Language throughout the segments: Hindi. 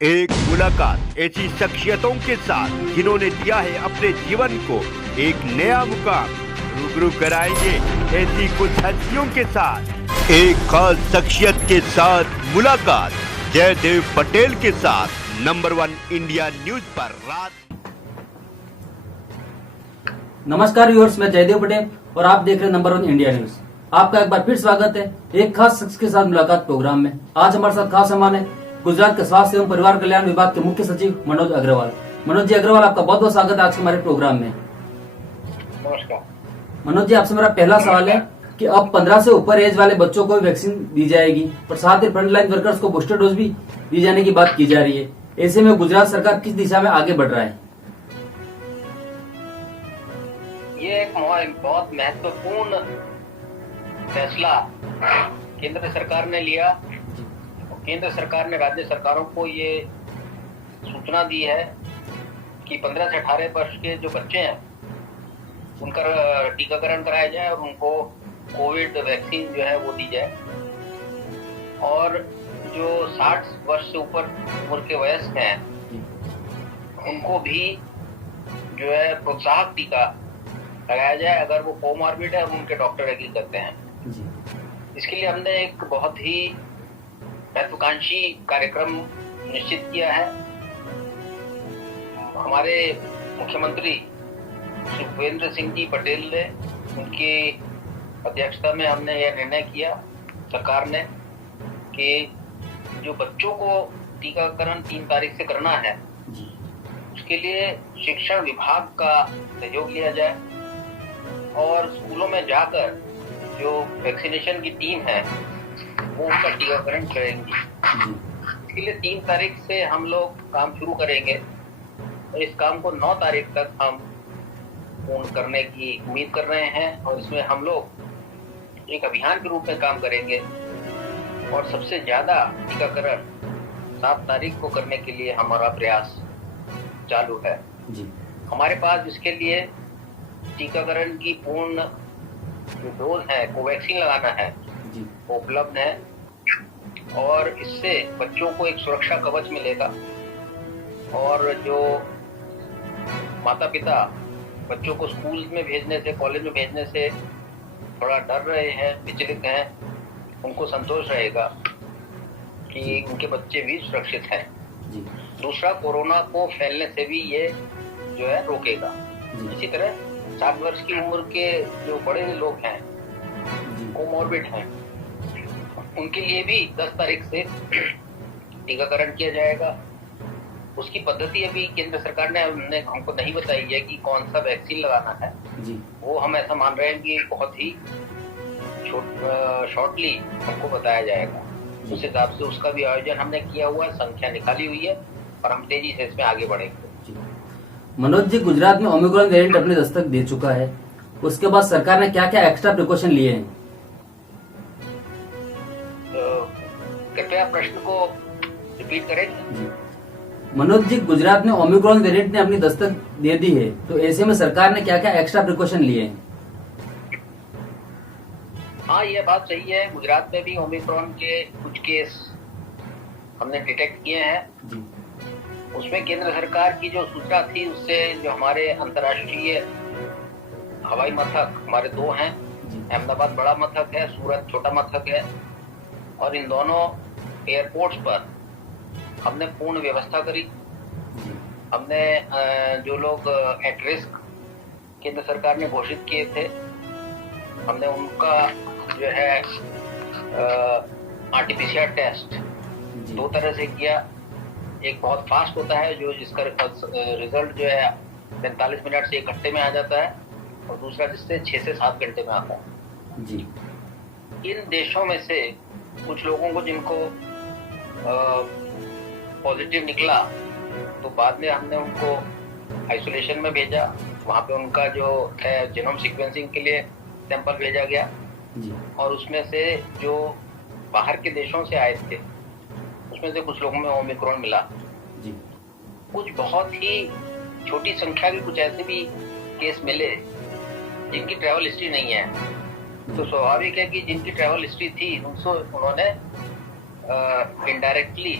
एक मुलाकात ऐसी शख्सियतों के साथ जिन्होंने दिया है अपने जीवन को एक नया मुकाम। रूबरू कराएंगे ऐसी कुछ हस्तियों के साथ एक खास शख्सियत के साथ मुलाकात जयदेव पटेल के साथ नंबर 1 इंडिया न्यूज पर रात। नमस्कार व्यूअर्स, मैं जयदेव पटेल और आप देख रहे हैं नंबर 1 इंडिया न्यूज। आपका एक बार फिर स्वागत है एक खास शख्स के साथ मुलाकात प्रोग्राम में। आज हमारे साथ खास मेहमान है गुजरात के स्वास्थ्य एवं परिवार कल्याण विभाग के मुख्य सचिव मनोज अग्रवाल। मनोज जी अग्रवाल, आपका बहुत बहुत स्वागत है आज के हमारे प्रोग्राम में। नमस्कार मनोज जी, आपसे मेरा पहला सवाल है कि अब 15 से ऊपर एज वाले बच्चों को वैक्सीन दी जाएगी और साथ ही फ्रंटलाइन वर्कर्स को बूस्टर डोज भी दी जाने की बात की जा रही है। ऐसे में गुजरात सरकार किस दिशा में आगे बढ़ रहा है? ये एक बहुत महत्वपूर्ण फैसला केंद्र सरकार ने लिया। केंद्र सरकार ने राज्य सरकारों को ये सूचना दी है कि 15 से 18 वर्ष के जो बच्चे हैं उनका टीकाकरण कराया जाए और उनको कोविड वैक्सीन जो है वो दी जाए, और जो 60 वर्ष से ऊपर उम्र के वयस्क हैं उनको भी जो है प्रोत्साहक टीका लगाया जाए अगर वो कोमॉर्बिड है और उनके डॉक्टर एग्री करते हैं। इसके लिए हमने एक बहुत ही महत्वाकांक्षी कार्यक्रम निश्चित किया है। हमारे मुख्यमंत्री श्री भूपेंद्र सिंह जी पटेल ने, उनकी अध्यक्षता में हमने यह निर्णय किया सरकार ने कि जो बच्चों को टीकाकरण 3 तारीख से करना है उसके लिए शिक्षण विभाग का सहयोग लिया जाए और स्कूलों में जाकर जो वैक्सीनेशन की टीम है वो उसका टीकाकरण करेंगी। इसके लिए 3 तारीख से हम लोग काम शुरू करेंगे और इस काम को 9 तारीख तक हम पूर्ण करने की उम्मीद कर रहे हैं, और इसमें हम लोग एक अभियान के रूप में काम करेंगे और सबसे ज्यादा टीकाकरण 7 तारीख को करने के लिए हमारा प्रयास चालू है। हमारे पास इसके लिए टीकाकरण की पूर्ण जो डोज है, कोवैक्सीन लगाना है, वो उपलब्ध है और इससे बच्चों को एक सुरक्षा कवच मिलेगा। और जो माता पिता बच्चों को स्कूल में भेजने से, कॉलेज में भेजने से थोड़ा डर रहे हैं, विचलित हैं, उनको संतोष रहेगा कि उनके बच्चे भी सुरक्षित हैं। दूसरा, कोरोना को फैलने से भी ये जो है रोकेगा। इसी तरह 60 वर्ष की उम्र के जो बड़े लोग हैं, कोमॉर्बिड हैं, उनके लिए भी 10 तारीख से टीकाकरण किया जाएगा। उसकी पद्धति अभी केंद्र सरकार ने हमको नहीं बताई है कि कौन सा वैक्सीन लगाना है। वो हम ऐसा मान रहे हैं कि बहुत ही शॉर्टली हमको बताया जाएगा। उस हिसाब से उसका भी आयोजन हमने किया हुआ है, संख्या निकाली हुई है और हम तेजी से इसमें आगे बढ़ेंगे। मनोज जी, गुजरात में ओमिक्रॉन वेरिएंट अपनी दस्तक दे चुका है, उसके बाद सरकार ने क्या क्या एक्स्ट्रा प्रिकॉशन लिए हैं? कृपया प्रश्न को रिपीट करेंगे। मनोज जी, गुजरात में ओमिक्रॉन वेरिएंट ने अपनी दस्तक दे दी है, तो ऐसे में सरकार ने क्या क्या एक्स्ट्रा प्रिकॉशन लिए हैं? हाँ, ये बात सही है। गुजरात में भी ओमिक्रॉन के कुछ केस हमने डिटेक्ट किए हैं। उसमें केंद्र सरकार की जो सूचना थी उससे जो हमारे अंतर्राष्ट्रीय हवाई मथक हमारे 2 हैं, अहमदाबाद बड़ा मथक है, सूरत छोटा मथक है, और इन दोनों एयरपोर्ट्स पर हमने पूर्ण व्यवस्था करी। हमने जो लोग एट रिस्क केंद्र सरकार ने घोषित किए थे, हमने उनका जो है आरटीपीसीआर टेस्ट 2 तरह से किया। एक बहुत फास्ट होता है जिसका रिजल्ट जो है 45 मिनट से 1 घंटे में आ जाता है, और दूसरा जिससे 6 से 7 घंटे में आता है। इन देशों में से कुछ लोगों को जिनको पॉजिटिव निकला तो बाद में हमने उनको आइसोलेशन में भेजा। वहाँ पे उनका जो है जीनोम सीक्वेंसिंग के लिए सैंपल भेजा गया, और उसमें से जो बाहर के देशों से आए थे उसमें से कुछ लोगों में ओमिक्रॉन मिला। कुछ बहुत ही छोटी संख्या के कुछ ऐसे भी केस मिले जिनकी ट्रैवल हिस्ट्री नहीं है, तो स्वाभाविक है कि जिनकी ट्रैवल हिस्ट्री थी उनको उन्होंने इनडायरेक्टली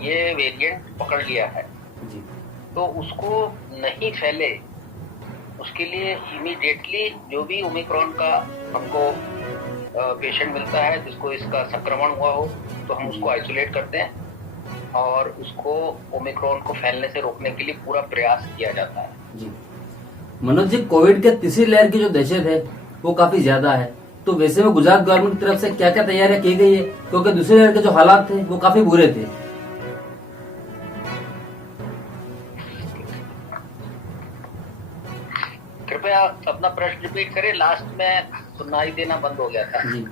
ये वेरिएंट पकड़ लिया है, जी तो उसको नहीं फैले उसके लिए इमीडिएटली जो भी ओमिक्रॉन का हमको पेशेंट मिलता है जिसको इसका संक्रमण हुआ हो, तो हम उसको आइसोलेट करते हैं और उसको ओमिक्रॉन को फैलने से रोकने के लिए पूरा प्रयास किया जाता है। जी मनोज जी, कोविड के तीसरी लहर की जो दहशत है वो काफी ज्यादा है, तो वैसे में गुजरात गवर्नमेंट की तरफ से क्या क्या तैयारियां की गई है, क्योंकि दूसरी लहर के जो हालात थे वो काफी बुरे थे। कृपया अपना प्रश्न रिपीट करें, लास्ट में सुनाई देना बंद हो गया था। जी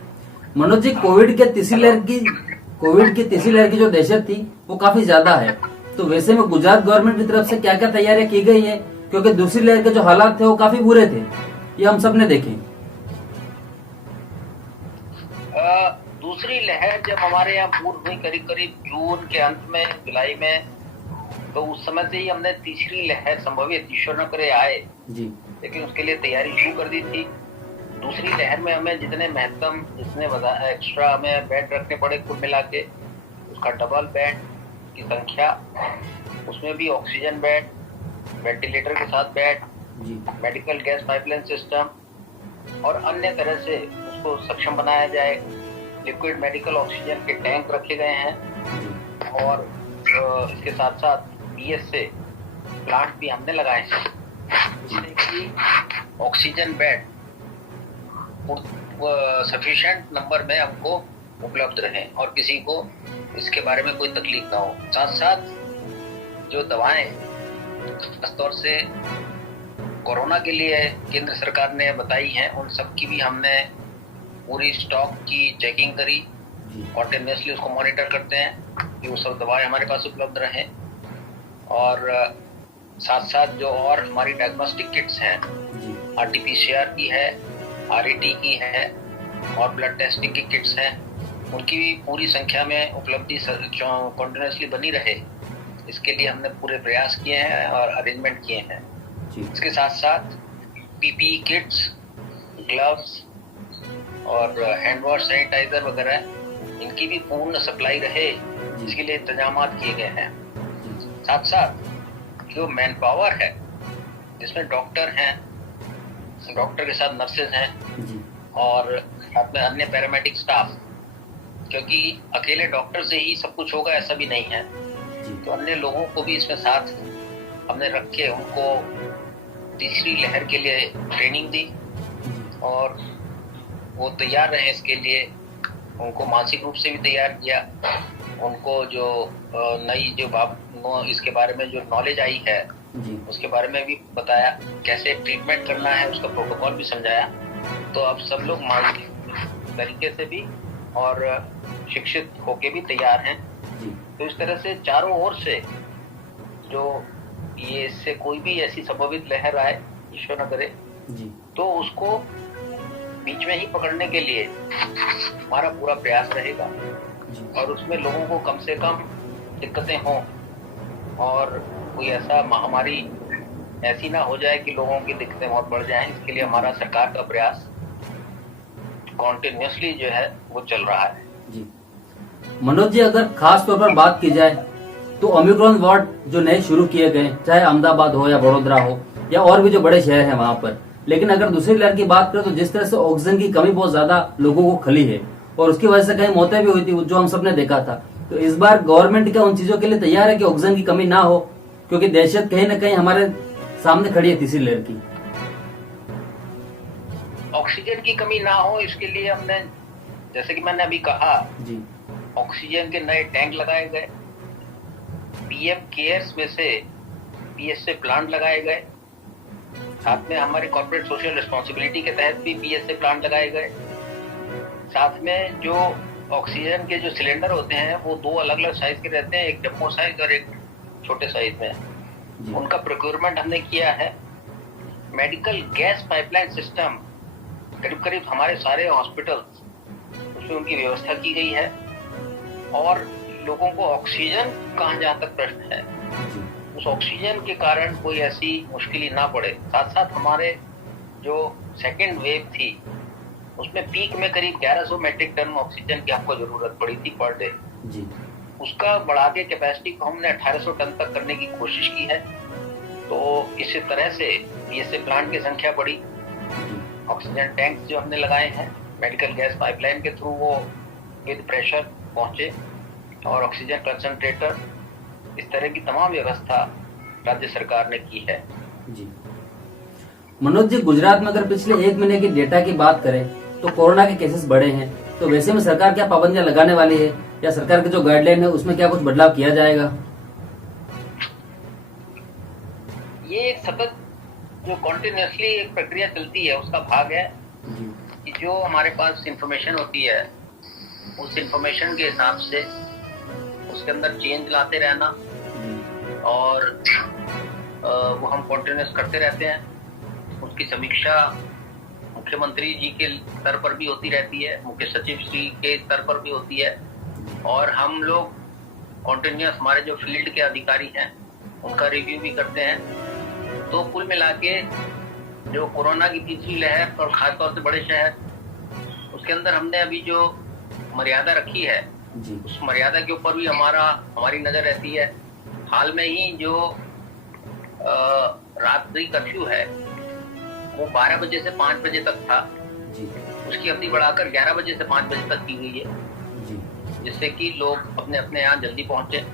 मनोज जी, कोविड की तीसरी लहर की जो दहशत थी वो काफी ज्यादा है, तो वैसे में गुजरात गवर्नमेंट की तरफ से क्या क्या तैयारियां की गई है, क्योंकि दूसरी लहर के जो हालात थे वो काफी बुरे थे, ये हम सब ने देखे। दूसरी लहर जब हमारे यहाँ पूर्व हुई करीब करीब जून के अंत में, जुलाई में, तो उस समय से ही हमने तीसरी लहर संभवित ईश्वर न करे आए, जी लेकिन उसके लिए तैयारी शुरू कर दी थी। दूसरी लहर में हमें जितने एक्स्ट्रा हमें बेड रखने पड़े कुल मिला के, उसका डबल बेड की संख्या, उसमें भी ऑक्सीजन बेड, वेंटिलेटर के साथ बेड, जी मेडिकल गैस पाइपलाइन सिस्टम और अन्य तरह से उसको सक्षम बनाया जाए। लिक्विड मेडिकल ऑक्सीजन के टैंक रखे गए हैं और इसके साथ साथ BSA प्लांट भी हमने लगाए हैं, जिससे कि ऑक्सीजन बेड सफिशिएंट नंबर में हमको उपलब्ध रहे और किसी को इसके बारे में कोई तकलीफ ना हो। साथ साथ जो दवाएं खासतौर से कोरोना के लिए केंद्र सरकार ने बताई हैं, उन सब की भी हमने पूरी स्टॉक की चेकिंग करी, कॉन्टिन्यूसली उसको मॉनिटर करते हैं कि वो सब दवाएं हमारे पास उपलब्ध रहें। और साथ साथ जो और हमारी डायग्नोस्टिक किट्स हैं, RT-PCR की है, RAT की है और ब्लड टेस्टिंग की किट्स हैं, उनकी भी पूरी संख्या में उपलब्धि कॉन्टिन्यूसली बनी रहे, इसके लिए हमने पूरे प्रयास किए हैं और अरेंजमेंट किए हैं। इसके साथ साथ PPE किट्स, ग्लव्स और हैंड वॉश, सैनिटाइजर वगैरह, इनकी भी पूर्ण सप्लाई रहे, इसके लिए इंतजाम किए गए हैं। साथ साथ जो मैन पावर है, जिसमें डॉक्टर हैं, डॉक्टर के साथ नर्सेज हैं और साथ में अन्य पैरामेडिक स्टाफ, क्योंकि अकेले डॉक्टर से ही सब कुछ होगा ऐसा भी नहीं है, तो अन्य लोगों को भी इसमें साथ हमने रख के उनको तीसरी लहर के लिए ट्रेनिंग दी और वो तैयार रहे इसके लिए। उनको मानसिक रूप से भी तैयार किया, उनको जो नई जो इसके बारे में जो नॉलेज आई है उसके बारे में भी बताया, कैसे ट्रीटमेंट करना है उसका प्रोटोकॉल भी समझाया। तो अब सब लोग मानसिक तरीके से भी और शिक्षित होके भी तैयार हैं। तो इस तरह से चारों ओर से जो ये इससे कोई भी ऐसी संभावित लहर आए, ईश्वर न करे, तो उसको बीच में ही पकड़ने के लिए हमारा पूरा प्रयास रहेगा और उसमें लोगों को कम से कम दिक्कतें हों और कोई ऐसा महामारी ऐसी ना हो जाए कि लोगों की दिक्कतें बहुत बढ़ जाएं। इसके लिए हमारा सरकार का प्रयास कॉन्टिन्यूसली जो है वो चल रहा है। जी मनोज जी, अगर खास तौर पर बात की जाए तो ओमिक्रॉन वार्ड जो नए शुरू किए गए, चाहे अहमदाबाद हो या बड़ोदरा हो या और भी जो बड़े शहर हैं वहां पर, लेकिन अगर दूसरी लहर की बात करें तो जिस तरह से ऑक्सीजन की कमी बहुत ज्यादा लोगों को खली है और उसकी वजह से कई मौतें भी हुई थी, जो हम सब ने देखा था, तो इस बार गवर्नमेंट क्या उन चीजों के लिए तैयार है कि ऑक्सीजन की कमी ना हो, क्योंकि दहशत कहीं ना कहीं हमारे सामने खड़ी है तीसरी लहर की। ऑक्सीजन की कमी ना हो इसके लिए हमने, जैसे कि मैंने अभी कहा, ऑक्सीजन के नए टैंक लगाए गए, PM केयर्स में से PSA प्लांट लगाए गए, साथ में हमारे कॉर्पोरेट सोशल रिस्पॉन्सिबिलिटी के तहत भी PSA प्लांट लगाए गए। साथ में जो ऑक्सीजन के जो सिलेंडर होते हैं वो दो अलग अलग साइज के रहते हैं, एक जम्बो साइज और एक छोटे साइज में, उनका प्रोक्योरमेंट हमने किया है। मेडिकल गैस पाइपलाइन सिस्टम करीब करीब हमारे सारे हॉस्पिटल्स, उसमें उनकी व्यवस्था की गई है और लोगों को ऑक्सीजन का जहाँ तक प्रश्न है, उस ऑक्सीजन के कारण कोई ऐसी मुश्किल ना पड़े। साथ साथ हमारे जो सेकेंड वेव थी उसमें पीक में करीब 1100 मेट्रिक टन ऑक्सीजन की हमको जरूरत पड़ी थी पर डे। उसका बढ़ा के कैपेसिटी को हमने 1800 टन तक करने की कोशिश की है। तो इसी तरह से पीएसए प्लांट की संख्या बढ़ी, ऑक्सीजन टैंक जो हमने लगाए हैं मेडिकल गैस पाइपलाइन के थ्रू वो विद प्रेशर पहुंचे, और ऑक्सीजन कंसंट्रेटर, इस तरह की तमाम व्यवस्था राज्य सरकार ने की है। जी मनोज जी, गुजरात में अगर पिछले 1 महीने की डेटा की बात करें तो कोरोना के केसेस बढ़े हैं, तो वैसे में सरकार क्या पाबंदियां लगाने वाली है, या सरकार की जो गाइडलाइन है उसमें क्या कुछ बदलाव किया जाएगा? ये एक सतत जो कॉन्टिन्यूसली एक प्रक्रिया चलती है उसका भाग है कि जो हमारे पास इंफॉर्मेशन होती है उस इंफॉर्मेशन के हिसाब से उसके अंदर चेंज लाते रहना, और वो हम कॉन्टिन्यूस करते रहते हैं। उसकी समीक्षा मुख्यमंत्री जी के स्तर पर भी होती रहती है, मुख्य सचिव श्री के स्तर पर भी होती है, और हम लोग कॉन्टिन्यूस हमारे जो फील्ड के अधिकारी हैं उनका रिव्यू भी करते हैं। तो कुल मिला के जो कोरोना की तीसरी लहर और खासतौर से बड़े शहर, उसके अंदर हमने अभी जो मर्यादा रखी है उस मर्यादा के ऊपर भी हमारी नजर रहती है। हाल में ही जो रात्रि कर्फ्यू है वो 12 बजे से 5 बजे तक था, उसकी अवधि बढ़ाकर 11 बजे से 5 बजे तक की गई है, जिससे कि लोग अपने अपने यहाँ जल्दी पहुंचे।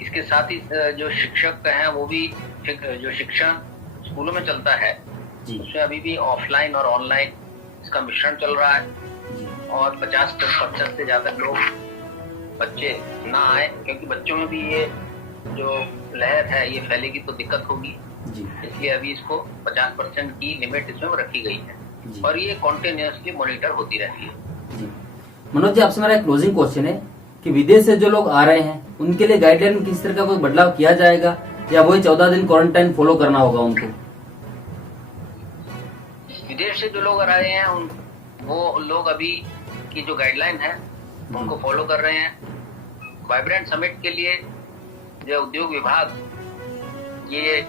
इसके साथ ही जो शिक्षक हैं वो भी जो शिक्षण स्कूलों में चलता है उसमें अभी भी ऑफलाइन और ऑनलाइन इसका मिश्रण चल रहा है, और 50% से ज्यादा लोग बच्चे ना आए, क्योंकि बच्चों में भी ये जो लहर है ये फैलेगी तो दिक्कत होगी, इसलिए अभी इसको 50% की लिमिट इसमें रखी गई है, और ये कॉन्टिन्यूसली मॉनिटर होती रहती है। मनोज जी, आपसे मेरा एक क्लोजिंग क्वेश्चन है कि विदेश से जो लोग आ रहे हैं उनके लिए गाइडलाइन में किस तरह का कोई बदलाव किया जाएगा, या वही 14 दिन क्वारंटाइन फॉलो करना होगा उनको? विदेश से जो लोग आ रहे हैं वो लोग अभी की जो गाइडलाइन है उनको फॉलो कर रहे हैं। वाइब्रेंट समिट के लिए जो उद्योग विभाग ये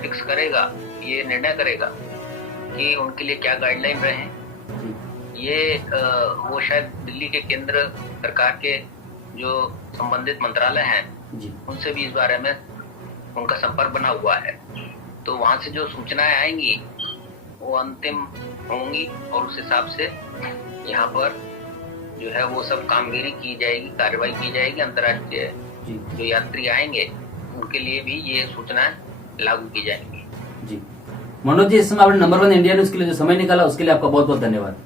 फिक्स करेगा, ये निर्णय करेगा कि उनके लिए क्या गाइडलाइन रहे। ये वो शायद दिल्ली के केंद्र सरकार के जो संबंधित मंत्रालय हैं उनसे भी इस बारे में उनका संपर्क बना हुआ है, तो वहां से जो सूचनाएं आएंगी वो अंतिम होंगी, और उस हिसाब से यहाँ पर जो है वो सब कामगिरी की जाएगी, कार्रवाई की जाएगी। अंतर्राष्ट्रीय जो यात्री आएंगे उनके लिए भी ये सूचनाएं लागू की जाएंगी। जी मनोज जी, इस समय आपने नंबर 1 इंडिया न्यूज के लिए जो समय निकाला उसके लिए आपका बहुत बहुत धन्यवाद।